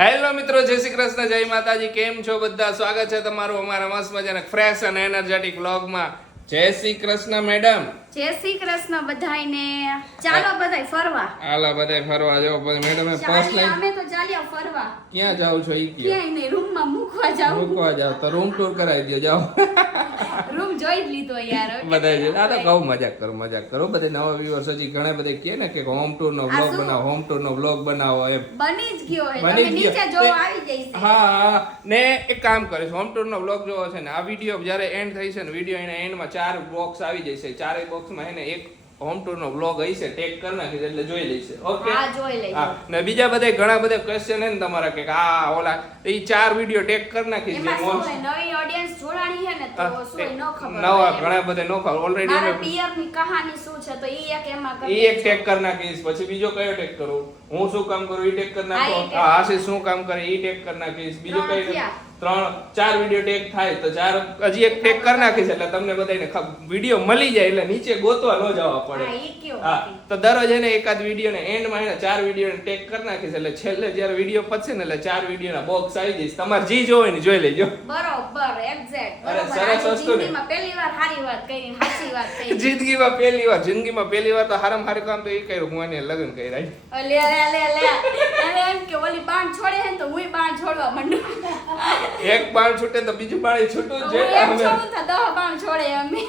Hello મિત્રો, જય શ્રી કૃષ્ણ, જય માતાજી. કેમ છો બધા? સ્વાગત છે તમારું અમારા મસ્ત મજાના ફ્રેશ અને એનર્જેટિક વ્લોગમાં. જય શ્રી કૃષ્ણ મેડમ. જય શ્રી કૃષ્ણ બધાયને. ચાલો બધાય ફરવા. હાલો બધાય ફરવા જાવ. પછી મેડમે પર્સ લઈ અમે તો ચાલ્યા ફરવા. ક્યાં જાવ છો ઈ કયો? ક્યાંય નહીં, રૂમમાં મૂકવા જાવ તો રૂમ ટૂર કરાવી દો. જાઓ રૂમ જોઈ જ લીધો યાર. બધા આ તો કહું મજાક કરો. બધા નવા વ્યુઅર્સ હજી ઘણા બધા કહે ને કે હોમ ટૂર નો વ્લોગ બનાવો, હોમ ટૂર નો વ્લોગ બનાવો. એમ બની જ ગયો હે. તમે નીચે જોવા આવી જઈશ. હા ને એક કામ કરીશ, હોમ ટૂર નો વ્લોગ જોવો છે ને, આ વિડિયો જ્યારે એન્ડ થઈ છે ને, વિડિયો એના એન્ડમાં 4 બોક્સ આવી જશે. 4 બોક્સમાં એને એક હોમ ટૂર નો વ્લોગ હશે, ટેગ કરી નાખીશ એટલે જોઈ લેશે. ઓકે, હા જોઈ લેજો. હા, ને બીજા બધા ઘણા બધા ક્વેશ્ચન હે ને તમારા કે આ ઓલા એ 4 વિડિયો ટેગ કરી નાખીશ. એમાં શું હોય, નવી ઓડિયન્સ જોડાણી છે ને તો શું ન ખબર. નવા ઘણા બધા નો ખબર ઓલરેડી. મારા પિયર ની કહાની શું છે તો ઈ એક એમાં કરી. ઈ એક ટેગ કરી નાખીશ. પછી બીજો કયો ટેગ કરું? હું શું કામ કરું ઈ ટેગ કરી નાખો. આશીષ શું કામ કરે ઈ ટેગ કરી નાખીશ. બીજો કયો? 4 વિડિયો ટેગ થાય તો 4 હજી એક ટેગ કરી નાખીશ એટલે તમને બધાને વિડિયો મળી જાય એટલે નીચે ગોતવા ન જવા પડે. હા, તો દરરોજ એને એકાદ વિડિયો ને એન્ડમાં એને 4 વિડિયો ને ટેગ કરી નાખીશ એટલે છેલ્લે જ્યારે વિડિયો પતશે ને એટલે 4 વિડિયો ના બોક્સ આવી જશે. તમારે જી જોવે ને જોઈ લેજો. બરોબર, એક્ઝેક્ટ. અરે સરસ વસ્તુ ને. જિંદગીમાં પહેલી વાર સારી વાત કરી, સાચી વાત કરી. જિંદગીમાં પહેલી વાર તો હારામ હારું કામ તો ઈ કર્યું, હું એને લગ્ન કર્યા. લે એમ કે ઓલી બાણ છોડે હે ને તો હુંય બાણ છોડવા માંડું. એક બાણ છૂટે તો બીજું બાણ છૂટું જ છે. હું છોડું તો 10 બાણ છોડે અમે.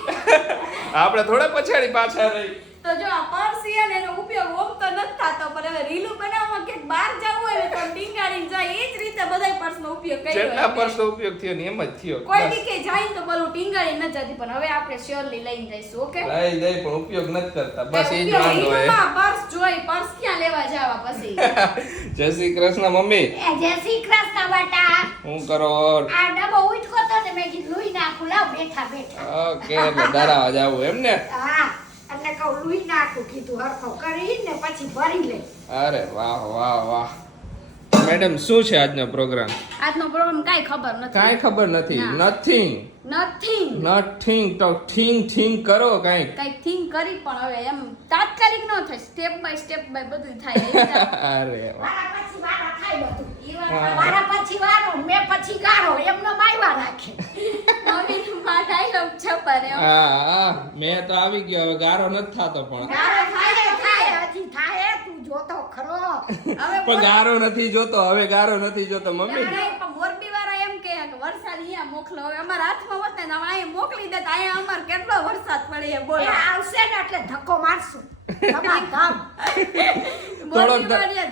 આપણે થોડા પછાડી પાછા રહી. તો જો આ પર્સ છે ને એનો ઉપયોગ ઓમ તો નથી થતો, પણ હવે રીલું બનાવવા કે બહાર જવું હોય તો ટીંગાડીને જાય. એ જ રીતે બધાય પર્સનો ઉપયોગ કર્યો. જેટલા પર્સનો ઉપયોગ થયો ને એમ જ થયો. કોઈ દી કે જાય તો બોલું ટીંગાડી ન જતી, પણ હવે આપણે શ્યોરલી લઈને જઈશું. ઓકે, લઈ દે પણ ઉપયોગ નથી કરતા. બસ એ જ વાંધો હે. પર્સ જોઈ, પર્સ ક્યાં લેવા જાવા પછી. જય શ્રી કૃષ્ણ મમ્મી. જય શ્રી કૃષ્ણ બેટા. હું કરો? આ ડબ્બો ઉઠકો તો ને મેં કીધું લુઈ નાખું, લાવ બેઠા. ઓકે, એટલે દરાવા જાવું એમ ને? હા, એટલે કહું લુઈ નાખું, કીધું હરખો કરીને પછી ભરી લે. અરે વાહ. મેડમ શું છે આજનો પ્રોગ્રામ? આજનો પ્રોગ્રામ કાઈ ખબર નથી. કાઈ ખબર નથી. નથિંગ તો થિંગ કરો કાઈ થિંક કરી, પણ હવે એમ તાત્કાલિક ન થાય, સ્ટેપ બાય બધું થાય. અરે વાહ. વારા પછી વારા થાય બધું. વારા પછી વારો, મેં પછી ગારો, એમનો માયવા રાખે. મમ્મીનું માં ડાયલોગ છપારે. હા, મેં તો આવી ગયો, હવે ગારો નથી થાતો. પણ ગારો થાય હજી થાય, તું જોતો ખરો. હવે પણ ગારો નથી જોતો મમ્મી. મોરબી વાળા એમ કે વરસાદ અહીંયા મોકલો. હવે અમારા હાથમાં હોત ને અહીંયા મોકલી દે તો અહીંયા અમાર કેટલો વરસાદ પડે એ બોલો. આવશે ને એટલે ધક્કો મારશું. ધમાધમ.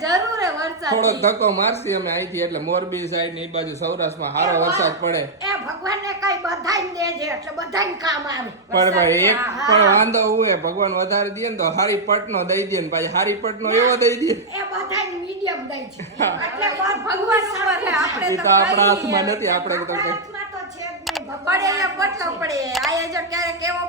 જરૂર હે વરસાદ. થોડો ધક્કો મારસી અમે અહીંથી, એટલે મોરબી સાઈડ ની બાજુ સૌરાષ્ટ્રમાં સારો વરસાદ પડે. એ ભગવાનને કઈ બધાઈને દેજે એટલે બધાને કામ આવે. પણ ભાઈ એક પણ વાંધો હોય, ભગવાન વધારે દે ને તો હારી પટનો દઈ દે ને પાછી હારી પટનો એવો દઈ દે. એ બધાને મીડિયમ દઈ છે. એટલે ભગવાન ઉપર હે, આપણે એ તો આપણા હાથમાં નથી. આપણે તો હાથમાં તો છે જ નહીં. પડે એ પટલો પડે. આ જો ક્યારેક એવો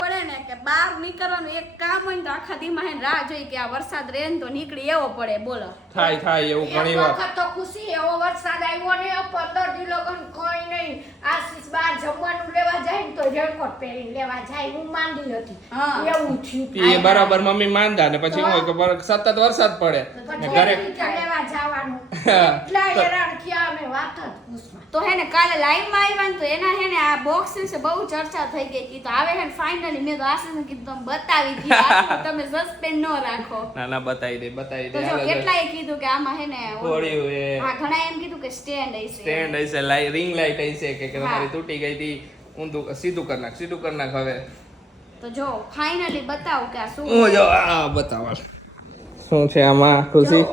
પડે ને કે બહાર નીકળવાનું એક કામ હોય ને તો આખા દીમાં હે રાહ જોઈ કે આ વરસાદ રહે ને તો નીકળી એવો પડે. બોલો, થાય એવું ઘણી એક વાર. વખત તો ખુશી એવો વરસાદ આવ્યો ને 15 દી લગન કોઈ નહીં. આશીષ બહાર જમવાનું લેવા જાય ને તો રેનકોટ પહેરીને લેવા જાય. હું માંદી હતી. હા. એવું થયું. એ બરાબર મમ્મી માંદા ને પછી હું હોય કે સતત વરસાદ પડે ને ઘરે પછી લેવા જવાનું. એટલા હેરાન થયા અમે વાત જ પૂછમાં. તો હે ને કાલે લાઈવ માં આવ્યા ને તો એના હે ને આ બોક્સ વિશે બહુ ચર્ચા થઈ ગઈ હતી. તો આવે હે ને ફાઇનલી મેં તો આશીષને કીધું તમે બતાવી દીધું, તમે સસ્પેન્ડ ન રાખો. ના બતાવી દે. તો જો કેટલાય કીધું કે આમાં હે ને ઓળ્યું હે. હા, ઘણા એમ કીધું કે સ્ટેન્ડ હશે. રિંગ લાઈટ હશે કે તમારી તૂટી ગઈ હતી, ઊંધું સીધું કરી નાખ હવે. તો જો ફાઇનલી બતાવું કે આ શું. હું જો આ બતાવા શું છે આમાં ખુશી.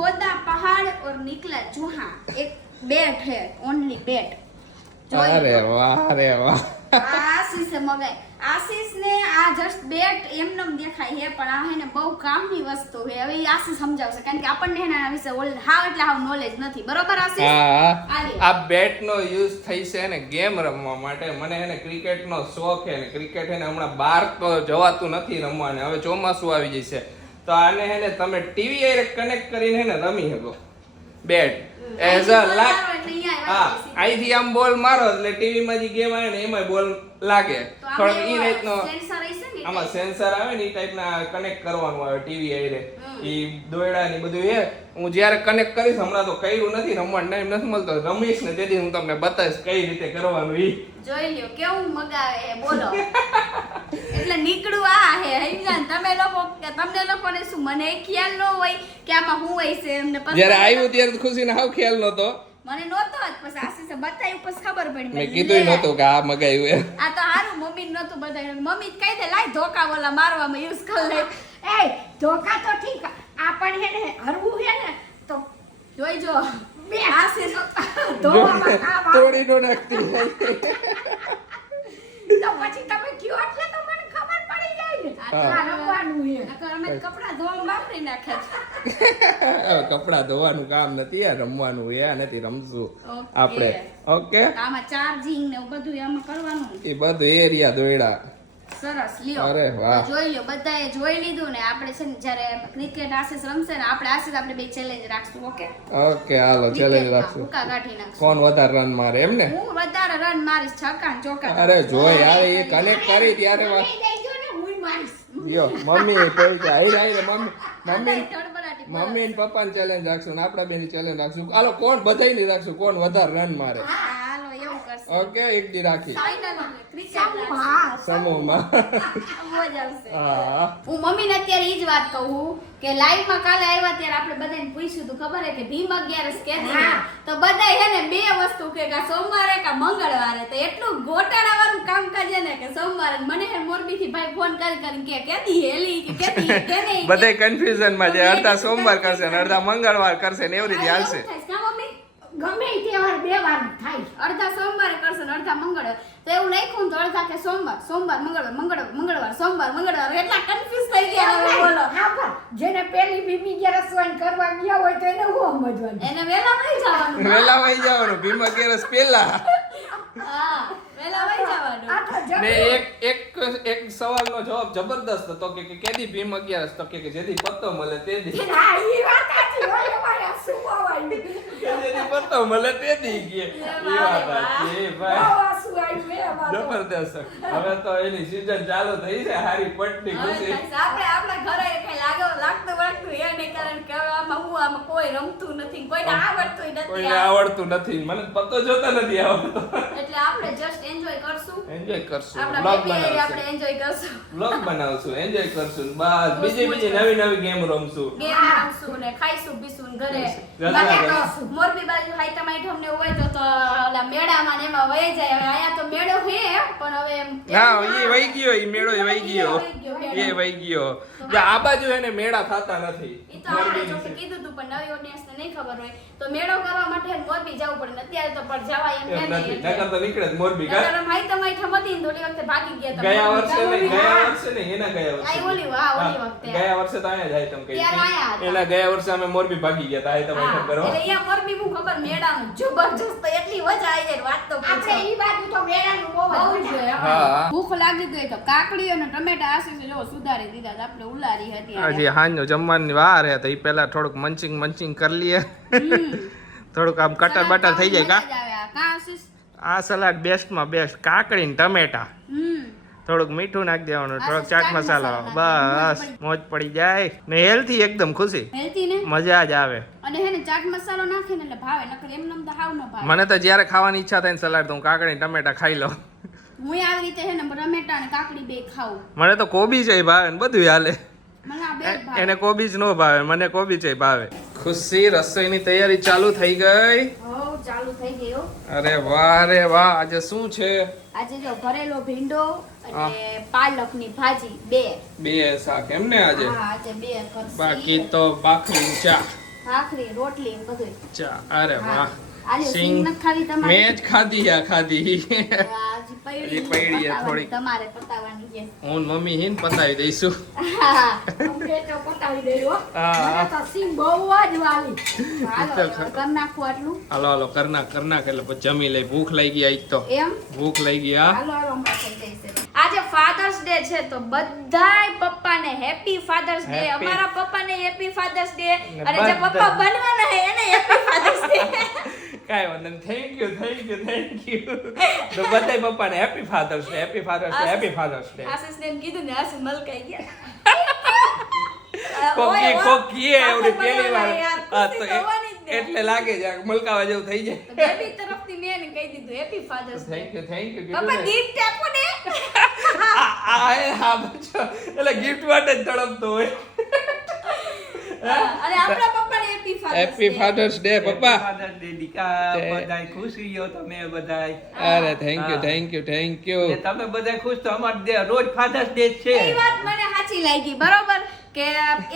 ખોદા પહાડ ઓર નિકલા ચૂહા, એક બેટ है, ओनली બેટ. અરે વાહ. આશીષે મગાઈ. આશીષને આ જસ્ટ બેટ એમનેમ દેખાય છે, પણ આ હે ને બહુ કામની વસ્તુ છે. હવે આશીષ સમજાવશે, કારણ કે આપણને એના વિશે હાવ નોલેજ નથી. બરોબર આશીષ? આ બેટ નો યુઝ થઈ છે ને ગેમ રમવા માટે. મને એને ક્રિકેટ નો શોખ છે ને ક્રિકેટ હે ને હમણાં બહાર તો જવાતું નથી રમવાને. હવે ચોમાસું આવી જશે તો આને હે ને તમે ટીવી એ કનેક્ટ કરીને હે ને રમી શકો. બેટ એઝ અ લાગ. હા, અહીંથી આમ બોલ મારો એટલે ટીવી માં જે ગેમ આવે ને એમાં બોલ લાગે. થોડો ઈ રીતનો સેન્સર હશે ને આમાં સેન્સર આવે ને એ ટાઈપના કનેક્ટ કરવાનું આવે ટીવી આઈને ઈ દોયડા ને બધું એ હું જ્યારે કનેક્ટ કરીશ હમણાં તો કર્યું નથી રમવાનું ટાઈમ નથી મળતો રમીશ ને તેથી હું તમને બતાવીશ કઈ રીતે કરવાનું ઈ જોઈ લ્યો કેવું મગાવે હે બોલો એટલે નીકળું આ હે સમજાણ તમે લોકો કે તમને લોકોને શું મને ખ્યાલ ન હોય કે આમાં હું હોય છે એમને જ્યારે આવ્યું ત્યારે ખુશીને હાવ ખ્યાલ નતો મને નહોતો જ પછી આશીષે બતાવ્યું પછી ખબર પડી મેં કીધું નતું કે આ મગાવ્યું એમ આ તો હારું મમ્મી નહોતું બતાવ્યું મમ્મી કહી દે લાય ધોકા બોલા મારવામાં યુઝ કર લે એ ધોકા તો ઠીક આપણ હે ને હરવું હે ને તો જોઈજો બે આશીષ ધોવામાં કામ આવે. તોડી નો નાખતી તો પછી તમે કયો એટલે તો મને ખબર પડી જાય ને હા. આ રમવાનું હે નકર અમે કપડા ધોવા વાપરી નાખે છે કપડા ધોવાનું કામ નથી આ રમવાનું એ નથી રમશું Okay. આપણે ઓકે આમાં ચાર્જિંગ ને એવું બધું આમાં કરવાનું એ બધું એરિયા દોયડા સરસ લ્યો અરે વાહ. તો જોઈ લ્યો બધાએ જોઈ લીધું ને આપણે છે ને જ્યારે ક્રિકેટ આશીષ રમશે ને આપણે બે ચેલેન્જ રાખશું ઓકે ઓકે હાલો ચેલેન્જ રાખશું ભૂકા કાઢી નાખશું કોણ વધારે રન મારે એમ ને હું વધારે રન મારીશ છક્કા ને ચોક્કા અરે જોઈ યાર એ કનેક્ટ કરી ત્યારે વાત લઈ દેજો ને હું મારીશ યો મમ્મી કહી કે આઈ રાઈ મમ્મી બધાય ધડબડાટી બોલે. મમ્મી ને પપ્પાને ચેલેન્જ રાખશું ને આપણા બેની ચેલેન્જ રાખશું હાલો કોણ બધાયની રાખશું કોણ વધારે રન મારે હા, હાલો એવું કરશે ઓકે એક દી રાખી ફાઇનલ ક્રિકેટ હા સમૂહમાં મજા આવશે હા હું મમ્મીને અત્યારે ઈ જ વાત કહું કે લાઈવમાં કાલે આવ્યા ત્યારે આપણે બધાને પૂછ્યું હતું ખબર હે કે ભીમ 11 કે દી હા. તો બધાય હે ને બે વસ્તુ કે કા સોમવારે કા મંગળવારે તો એટલું ગોટાળા વાળું કામકાજ હે ને કે સોમવારે મને હે મોરબીથી ભાઈ ફોન કરીને કે કેદી હેલી કે કેદી કે નહીં બધાય કન્ફ્યુઝન માં છે અડધા સોમવાર કરશે ને અડધા મંગળવાર કરશે ને એવી રીતે હાલશે મમ્મી ગમે ઈ તહેવાર બે વાર થાય અડધા સોમવારે કરશે ને અડધા મંગળવાર તો એવું લખ્યું ને તો અડધા કે સોમવાર મંગળવાર સોમવાર મંગળવાર એટલા કન્ફ્યુઝ થઈ ગયા હવે બોલો હા પણ જેને પેલી બીબી જે રસવાઈ કરવા ગયા હોય તો એને હું સમજવાનું એને વેલા વહી જવાનું વેલા વહી જવાનું ભીમ 11 પહેલા હા વેલા વહી જવાનું આ તો જગ- ને એક સવાલનો જવાબ જબરદસ્ત હતો કે કેદી ભીમ 11 તો કે જેદી પત્તો મળે તેદી હા ઈ વાત સાચી હોય મારા શું આવ્યું જેદી પત્તો મળે તેદી કે એ વાત છે ભાઈ બહુ શું આવ્યું એ વાત જબરદસ્ત હવે તો એની સીઝન ચાલુ થઈ છે હારી પટ્ટી હવે ખુશી આપણે આપણા ઘરે કઈ લાગતું વળગતું એ નહીં કારણ કે હવે આમાં કોઈ રમતું નથી કોઈને આવડતું નથી કોઈને આવડતું નથી મને પત્તો જોતા નથી આવડતો એટલે આપણે જસ્ટ એન્જોય કરશું એન્જોય કરશું આપણા બ્લોગ બેબી બનાવશું આપણે એન્જોય કરશું બ્લોગ બનાવશું એન્જોય કરશું બસ બીજી નવી ગેમ રમશું ગેમ રમશું ને ખાઈશું પીશું ને ઘરે ઘરે બાકી તો રમશું. મોરબી બાજુ હાઈટમ આઈટમ ને હોય તો ઓલા મેળામાં ને એમાં વહી જાય હવે અહીંયા તો મેળો હે પણ હવે ના એ વહી ગયો એ મેળો એ વહી ગયો એ વહી ગયો જો આ બાજુ એને મેળા થતા નથી ઈ તો આપણે જો કે કીધું તું પણ નવી ઓડિયન્સ ને નહીં ખબર હોય તો મેળો કરવા માટે મોરબી જવું પડે ને અત્યારે તો પણ જવાય એમ એમ નથી નથી નકર તો નીકળે જ મોરબી કા નકર આમ હાઈટમ આઈટમ હતી ને થોડી વખતે ભાગી ગયા તમે. ગયા વર્ષે નહીં એના ગયા વર્ષે આ ઓલી હા ઓલી હા, વખતે ગયા વર્ષે તો અહીંયા જાય તમ કઈ ત્યારે આયા હતા. એના ગયા વર્ષે અમે મોરબી ભાગી ગયા તા આયતમ આયતમ હા, કરવા એટલે અહીંયા મોરબી હું ખબર મેળાનું જબરજસ્ત તો એટલી મજા આવી જાય વાત તો આપણે પૂછો. ઈ બાજુ તો મેળાનું બહુ બહુ જ જ હોય, હા. હા. ભૂખ લાગી ગઈ તો કાકડી અને ટમેટા આશીષે જો સુધારી દીધા તો આપણે ઉલારી હતી હજી હાંજનો જમવાની વાર હે તો ઈ પહેલા થોડુંક મંચિંગ કરી લઈએ થોડુંક આમ કટર બટર થઈ જાય કા કા આશીષ આ સલાડ બેસ્ટમાં બેસ્ટ કાકડી ને ટમેટા હમ થોડુંક મીઠું નાખી દેવાનું થોડોક ચાટ ચાટ મસાલો મસાલો બસ મોજ પડી જાય ને હેલ્થી એકદમ ખુશી હેલ્થી ને મજા જ આવે અને હે ને ચાટ મસાલો નાખીને એટલે ભાવે નકર એમનેમ તો હાવ ન ભાવે મને તો જ્યારે ખાવાની ઈચ્છા થાય ને સલાડ તો હું કાકડી ને ટમેટા ખાઈ લઉં હું આવી રીતે હે ને ટમેટા અને કાકડી બે ખાઉં મને તો કોબી છે ભાવે ને બધું હાલે મને આ બે જ ભાવે એને કોબી જ ન ભાવે મને કોબી છે ભાવે ખુશી રસોઈની તૈયારી ચાલુ થઈ ગઈ હો ચાલુ થઈ ગયો અરે વાહ રે વાહ આજે શું છે આજે જો ભરેલો ભીંડો અને પાલકની ભાજી બે બે શાક એમ ને આજે હા આજે બે કરશે બાકી તો ભાખરી ચા ભાખરી રોટલી ને બધું ચા અરે વાહ આજે સિંગ સિંગ નથી ખાવી તમારે મેં જ ખાધી ખાધી હજી હજી પૈડી છે થોડીક. તમારે પતાવવાની છે હું ને મમ્મી હિન પતાવી દઈશું હા અમને તો પતાવી દેજો હા. મને તો સિંગ બહુ જ વાલી હાલો તો હવે કરી નાખું આટલું હાલો કરનાક એટલે પછી જમી લઈ ભૂખ લઈ ગઈ આજ તો એમ ભૂખ લઈ ગઈ હા હાલો હાલો હમણાં થઈ જશે આજે ફાધર્સ ડે છે તો બધાય પપ્પાને હેપી ફાધર્સ ડે Happy. અમારા પપ્પાને હેપી ફાધર્સ ડે ને અને જે બધા. પપ્પા બનવાના હે એને હેપી ફાધર્સ ડે કાંઈ વાંધો નહીં. Thank you. તો બધાય પપ્પાને happy father's day, happy father's day, happy father's day. આશીષને એમ કીધું ને આશીષ મલકાઈ ગયા. કોકી એવડી પહેલી વાર. યાર, હા, ખુશી તો તો હોવાની જ ને. એટલે લાગે છે આ મલકાવા જેવું થઈ જાય. તો બેબી તરફથી મેં એને કહી દીધું happy father's day. Thank you પપ્પા ગિફ્ટ આપો ને. હા બચ્ચો એટલે ગિફ્ટ માટે જ તડપતો હોય. અને આપણા પપ્પાને હેપી હેપી ફાધર્સ ડે પપ્પા. ફાધર્સ ડે દીકા બધાય ખુશ રહ્યો તમે બધાય અરે થેન્ક યુ ને તમે બધા ખુશ તો અમાર રોજ ફાધર્સ ડે છે એ વાત મને સાચી લાગી બરોબર કે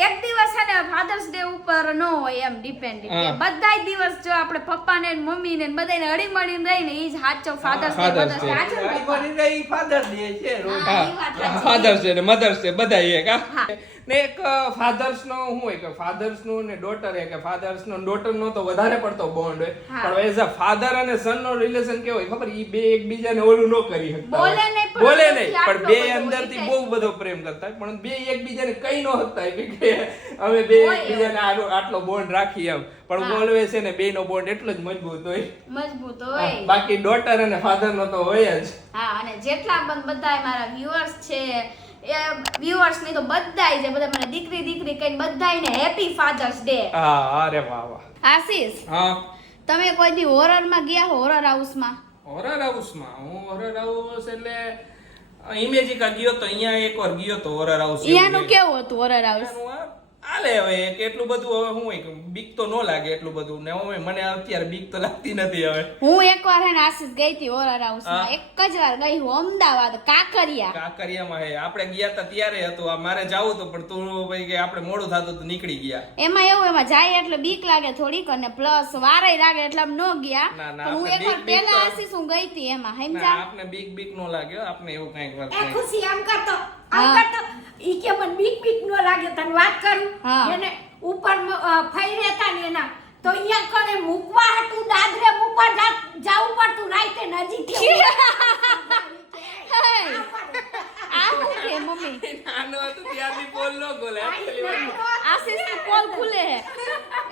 એક દિવસ છે ને ફાધર્સ ડે ઉપર નો હોય એમ ડિપેન્ડ કે હા. બધાય દિવસ જો આપણે પપ્પાને ને મમ્મીને ને બધાને હળી મળીને રહીને ઈ જ સાચો father's day Father's Day. Father's day છે રોજ હા, ઈ વાત સાચી. ફાધર્સ ડે ને મધર્સ ડે બધા એક હા. ને એક ફાધર્સ નો શું હોય કે ફાધર્સ નું ને ડોટર કે ફાધર્સ નો ડોટર નો તો વધારે પડતો બોન્ડ હોય હા. પણ એઝ અ ફાધર અને સન નો રિલેશન કેવો હોય ખબર ઈ બે એકબીજાને ઓલું ન કરી શકતા બોલે હોય. નહીં, પણ બોલે અંદરથી નહીં પણ આટલો બે બધો અંદરથી હોય. બહુ બધો પ્રેમ કરતા હોય પણ બે એકબીજાને કઈ ન શકતા હોય કે અમે બે હોય એકબીજાને આટલો બોન્ડ રાખીએ એમ પણ હા. ઓલવેઝ છે ને બે નો બોન્ડ એટલો જ મજબૂત હોય મજબૂત હોય બાકી ડોટર અને ફાધર નો તો હોય જ. હા અને જેટલા પણ બધાય મારા વ્યુઅર્સ છે એ વ્યુઅર્સ નહીં તો બધાય જે બધા મને દીકરી કહીને બધાયને હેપી ફાધર્સ ડે. હા અરે વાહ વાહ. આશીષ હા તમે કોઈ દી હોરર માં ગયા હોરર હાઉસમાં? હોરર હાઉસમાં હું હોરર હાઉસ એટલે ઇમેજિકા ગયો તો અહીંયા એકવાર ગયો તો હોરર હાઉસ ઈયાનું કેવું હતું હોરર હાઉસ? આલે હવે કે એટલું બધું હવે હું હોય કે બીક તો ન લાગે એટલું બધું ને હવે મને અત્યારે બીક તો લાગતી નથી હવે. હું એકવાર હે ને આશીષ ગઈ હતી હોરર હાઉસમાં હા. એક જ વાર ગઈ હું અમદાવાદ કાંકરિયા. કાંકરિયામાં હે આપણે ગયા હતા ત્યારે હતું આ મારે જાવું હતું પણ તું ભાઈ કે આપણે મોડું થતું તો નીકળી ગયા. એમાં એવું એમાં જાય એટલે બીક લાગે થોડીક અને પ્લસ વારેય લાગે એટલે આમ ન ગયા ના, ના, પણ હું આપણે એકવાર બીક પહેલા તો- આશીષ હું ગઈ હતી એમાં ના સમજા. આપણે બીક નો લાગ્યો આપણે એવું કંઈક વાત એ નહીં. ખુશી આમ હા. કરતો ઈ કે મને બીક નો લાગે તને વાત કરું હા. એને ઉપર ફઈ રહેતા ને એના તો અહીંયા કોને મૂકવા હતું દાદરે મૂકવા જાવું પડતું રાતે નજીક આ હું કે મમ્મી નાનો હતો ત્યારથી બોલ ન બોલે પેલી વાર. આશીષ નું પોલ ખુલે હે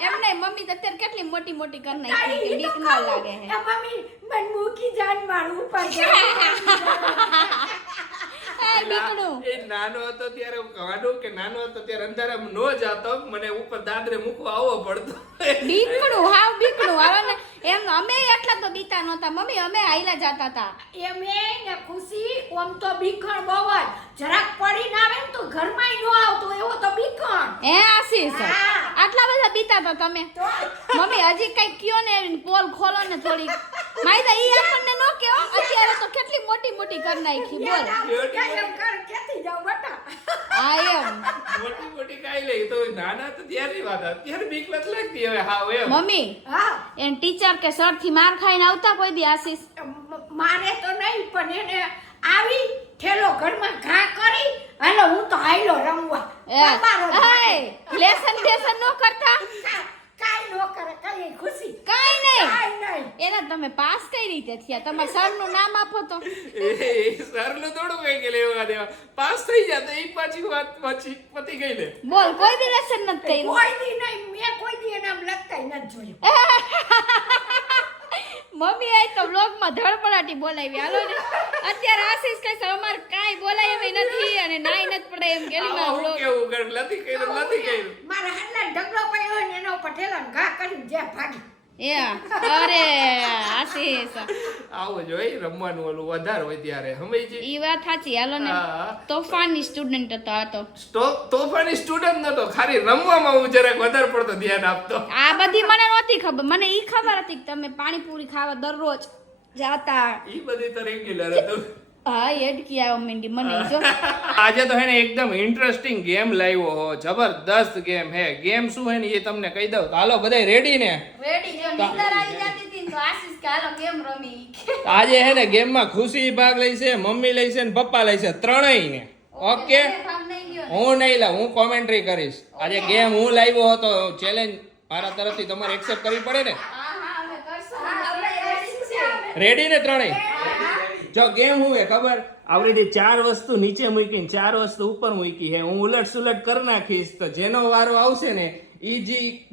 એમ નહીં મમ્મી તો અત્યારે કેટલી મોટી મોટી કરી નાખી કે બીક ન લાગે હે. મમ્મી મને મૂકી જાન મારું ઉપર એ બીકણું. એ નાનો હતો ત્યારે હું કહેવાનું કે નાનો હતો ત્યારે અંધારામાં નો જાતો મને ઉપર દાદરે મૂકવા આવવો પડતો. બીકણું હાવ બીકણું હવે ને એમ અમે એટલા તો બીતા નહોતા મમ્મી અમે હાઈલા જાતા હતા. એમે ને ખુશી ઓમ તો બીખણ બહુ જ જરાક પડીને આવે ને તો ઘરમાં નો આવતો એવો તો બીખણ હે આશીષ હા. આટલા બધા બીતા હતા તમે તો મમ્મી હજી કઈ કયો ને પોલ ખોલો ને થોડીક માયદા ઈ આપણને નો કેવો અત્યારે તો કેટલી મોટી મોટી કરી નાખી બોલ. ક્યાંથી જાવ બટા આ એમ મોટી મોટી કાઈ લઈ તો નાના તો ત્યારની વાત અત્યારે બીક નથી લાગતી હવે હાવ એમ. મમ્મી હા એન ટીચર કે સર થી માર ખાઈને આવતા કોઈ દી આશીષ? મારે તો નહીં પણ એને આવી ઠેલો ઘરમાં ઘા કરી હાલો હું તો હાઈલો રમવા લેસન લેસન નો કરતા કાઈ નો કરે કઈ ખુશી કાઈ નહીં. કાઈ નહીં એના તમે પાસ કઈ રીતે થયા? તમારા સર નું નામ આપો તો. એ સરનું થોડું કઈ કે લેવા દેવા પાસ થઈ જાય એ પાછી વાત પછી પતી ગઈ ને. બોલ કોઈ દી લેસન નથી કર્યું? કોઈ દી નહીં મેં કોઈ દી એના લખતાય નથી જોયું મમ્મી આઈ તો વ્લોગ માં ધડપડાટી બોલાવી હાલો ને અત્યારે આશીષ કહે છે અમાર કાઈ બોલાય એમ નથી અને નાઈ નથી પડે એમ કે આવા મારો હું વ્લોગ. કેવું કર નથી કર્યું નથી કર્યું. મારા હાથના ઢગલો પડ્યો હોય ને એના ઉપર ઠેલો ને ઘા કરીને જે ભાગી એ અરે આશીષ આવું જોઈએ રમવાનું ઓલું વધારે હોય ત્યારે સમજી ઈ વાત સાચી હાલો ને હા. તોફાની સ્ટુડન્ટ હતો આ તો. તોફાની સ્ટુડન્ટ નતો ખાલી રમવામાં હું જરાક વધારે પડતો ધ્યાન આપતો. આ બધી મને નહોતી ખબર મને ઈ ખબર હતી કે તમે પાણીપુરી ખાવા દરરોજ જાતા. ઈ બધી તો રેગ્યુલર હતું. હા એડકી આવ્યો મેંડી મને ઈ જો. આજે તો હે ને એકદમ ઇન્ટરેસ્ટિંગ ગેમ લાવ્યો હો જબરદસ્ત ગેમ હે ગેમ શું હે ને એ તમને કહી દઉં તો હાલો બધાય રેડી ને રેડી જો નીંદર આવી જતી હતી ને તો આશીષ કે હાલો કેમ રમી. આજે હે ને ગેમ માં ખુશી ભાગ લઈ છે મમ્મી લઈ છે ને પપ્પા લઈ છે ત્રણેય ને ઓકે ભાગ નહીં લ્યો ને. હું નહીં લઉં હું કોમેન્ટ્રી કરીશ આજે ગેમ હું લાવ્યો હતો ચેલેન્જ મારા તરફથી તમારે એક્સેપ્ટ કરવી પડે ને હા હા અમે કરશું આપણે રેડી છે. રેડી ને ત્રણેય જો ગેમ હું હે ખબર આવડી રીતે 4 વસ્તુ નીચે મૂકીને 4 વસ્તુ ઉપર મૂકી હે હું ઉલટ સુલટ કરી નાખીશ તો જેનો વારો આવશે ને ઈ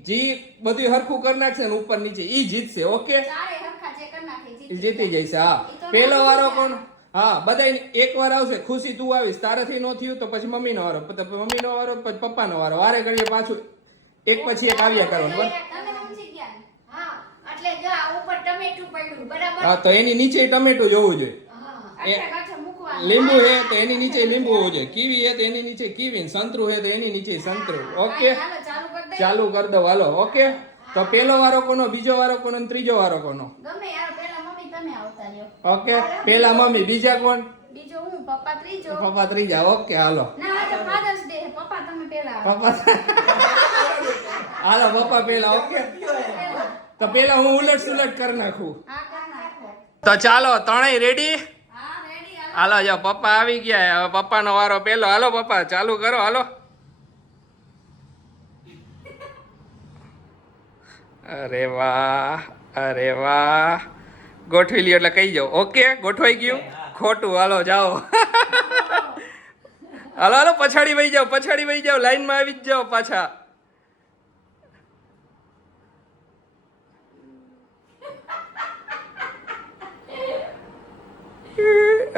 જી બધું હરખું કરી નાખશે ને ઉપર નીચે ઈ જીતશે. ઓકે, ચારે હરખા જે કરી નાખે ઈ જીતી જશે. હા, પેલો વારો કોણ? હા, બધા એક વાર આવશે. ખુશી તું આવીશ, તારાથી નો થયું તો પછી મમ્મીનો વારો, મમ્મીનો વારો પછી પપ્પાનો વારો, વારે ઘડીએ પાછું એક પછી એક આવ્યા કરવાનું. બરાબર? તમે સમજી ગયા ને? હા એટલે જો આ ઉપર ટમેટું પડ્યું બરાબર. હા, તો એની નીચે ટમેટું જોવું જોઈએ. હા કાંઠે મૂકવાનું. લીંબુ હે તો એની નીચે લીંબુ હોવું જોઈએ. કીવી હે તો એની નીચે કીવી, સંતરું હે તો એની નીચે સંતરું. ઓકે, હાલો ચાલુ કરી દે. ચાલુ કરી દો. હાલો. ઓકે, તો પેલો વારો કોનો, બીજો વારો કોનો, અને ત્રીજો વારો કોનો? ગમે યાર, પેલા મમ્મી તમે આવતા રહ્યો. ઓકે, પેલા મમ્મી, બીજા કોણ? બીજો હું, પપ્પા ત્રીજો. પપ્પા ત્રીજા. ઓકે, હાલો. ના આજે ફાધર્સ ડે છે, પપ્પા તમે પેલા આવો. પપ્પા હાલો, પપ્પા પેલા. ઓકે, તો પેલા હું ઉલટ સુલટ કરી નાખું. હા કર નાખો. તો ચાલો, ત્રણેય રેડી? હા રેડી. હાલો, જો પપ્પા આવી ગયા. હવે પપ્પાનો વારો પેલો. હાલો પપ્પા, ચાલુ કરો. હાલો. અરે વાહ, અરે વાહ. ગોઠવી લ્યો એટલે કહી જાઓ. ઓકે, ગોઠવાઈ ગયું. ખોટું. હાલો, જાઓ. હાલો હાલો, પછાડી વહી જાઓ, પછાડી વહી જાઓ, લાઈનમાં આવી જ જાઓ પાછા.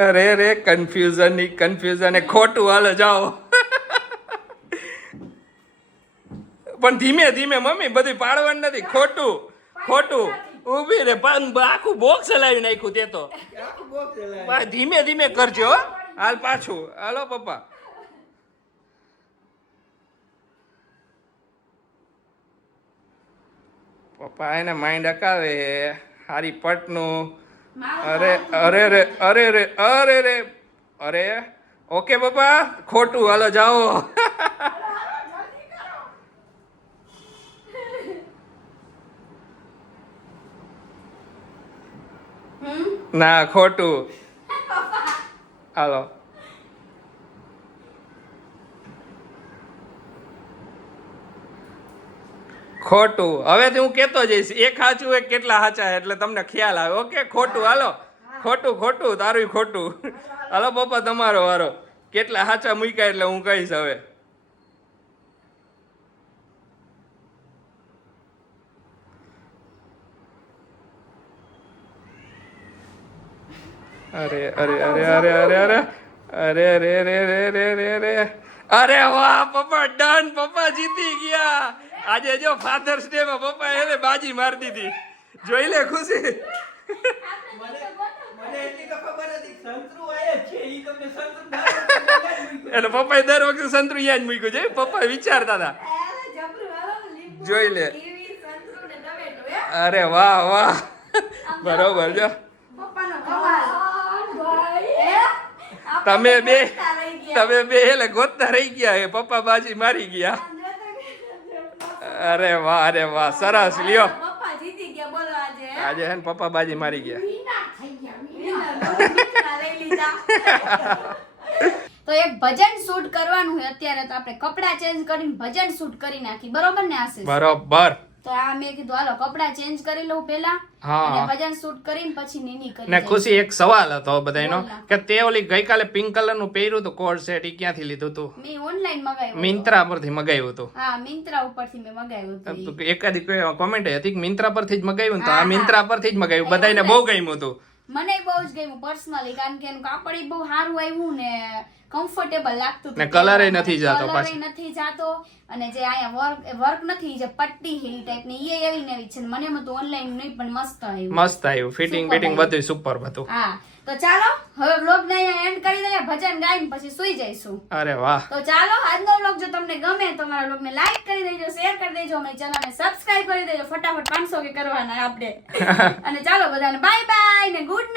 અરે રે, કન્ફ્યુઝન એ ખોટું. હાલો, જાઓ. પણ ધીમે ધીમે મમ્મી, બધું પાડવાનું નથી. ખોટું ખોટું. ઊભી રે, આખું બોક્સ હલાવી નાખ્યું તે તો. ધીમે ધીમે કરજો હો. હાલ પાછું. હાલો પપ્પા. પપ્પા એને માઇન્ડ અકાવે હારી પટનું. અરે અરે રે, અરે રે, અરે રે, અરે. ઓકે પપ્પા, ખોટું. હાલો, જાઓ. ના, ખોટું. હાલો. ખોટું. હવેથી હું કેતો જઈશ, એક સાચું એક કેટલા સાચા એટલે તમને ખ્યાલ આવે. ઓકે, ખોટું. હાલો, ખોટું ખોટું, તારું ખોટું. હાલો પપ્પા, તમારો વારો. કેટલા સાચા મૂક્યા એટલે હું કહીશ હવે. અરે અરે અરે અરે અરે અરે અરે રે રે રે રે રે રે. અરે વાહ પપ્પા, ડન. પપ્પા જીતી ગયા. આજે જો ફાધર્સ ડે માં પપ્પા એને બાજી મારી દીધી. જોઈ લે ખુશી. મને એટલી તો ખબર હતી સંતરું આયા છે ઈ તમને સંતરું એટલે પપ્પાએ દર વખતે સંતરું યાદ મૂક્યું છે. પપ્પા વિચારતા હતા. જોઈ લે. અરે વાહ વાહ, બરોબર. જો પપ્પાનો કમાલ. તમે બે એટલે ગોતતા રહી ગયા. એ પપ્પા બાજી મારી ગયા. અરે વાહ, અરે વાહ, સરસ. લ્યો, પપ્પા જીતી ગયા બોલો આજે. આજે હે ને પપ્પા બાજી મારી ગયા. વિના થઈ ગયા લઈ લીધા. તો એક ભજન શૂટ કરવાનું છે અત્યારે, તો આપણે કપડા ચેન્જ કરીને ભજન શૂટ કરી નાખી. બરોબર ને આશીષ? બરોબર. તો આ મેં કીધું હાલો કપડા ચેન્જ કરી લઉં પેલા, હા. અને ભજન શૂટ કરીને પછી નીની કરી ને દઈશ. ખુશી, એક સવાલ હતો બધાનો બોલ ના. કે તે ઓલી ગઈકાલે પિંક કલર નું પહેર્યું હતું કોડ સેટ, ઈ ક્યાંથી લીધું હતું? મેં ઓનલાઈન મગાવ્યું. મિંત્રા પરથી મગાવ્યું હતું. હા, મિંત્રા ઉપરથી મેં મગાવ્યું હતું. તો એકાદી કોમેન્ટ હતી કે મિંત્રા પરથી જ મગાવ્યું ને, તો હા, આ મિંત્રા પરથી જ મગાવ્યું. બધાને બહુ ગમ્યું હતું. મને બહુ જ ગમ્યું પર્સનલી, કારણ કે એનું કાપડ ય બહુ સારું આવ્યું ને કમ્ફર્ટેબલ લાગતું ને colour ય નથી જાતો Colour ય પાછો. નથી જાતો, અને જે અહીંયા વર્ક નથી, જે પટ્ટી હિલ ટાઈપ ની એ એવી ને એવી છે. મને એમ તો ઓનલાઈન નહીં પણ મસ્ત આવ્યું. મસ્ત આવ્યું. ફિટિંગ Super બિટિંગ આવ્યું. બધું સુપર હતું. હા, તો ચાલો હવે વ્લોગ ને અહીંયા એન્ડ કરી દઈએ, ભજન ગાઈને પછી સુઈ જઈશું. અરે વાહ. તો ચાલો, આજનો વ્લોગ જો તમને ગમે તો મારા વ્લોગ ને લાઈક કરી દેજો, શેર કરી દેજો, અમારી ચેનલ ને સબસ્ક્રાઇબ કરી દેજો. ફટાફટ 500 કે કરવાના આપણે. અને ચાલો બધાને બાય બાય ને ગુડ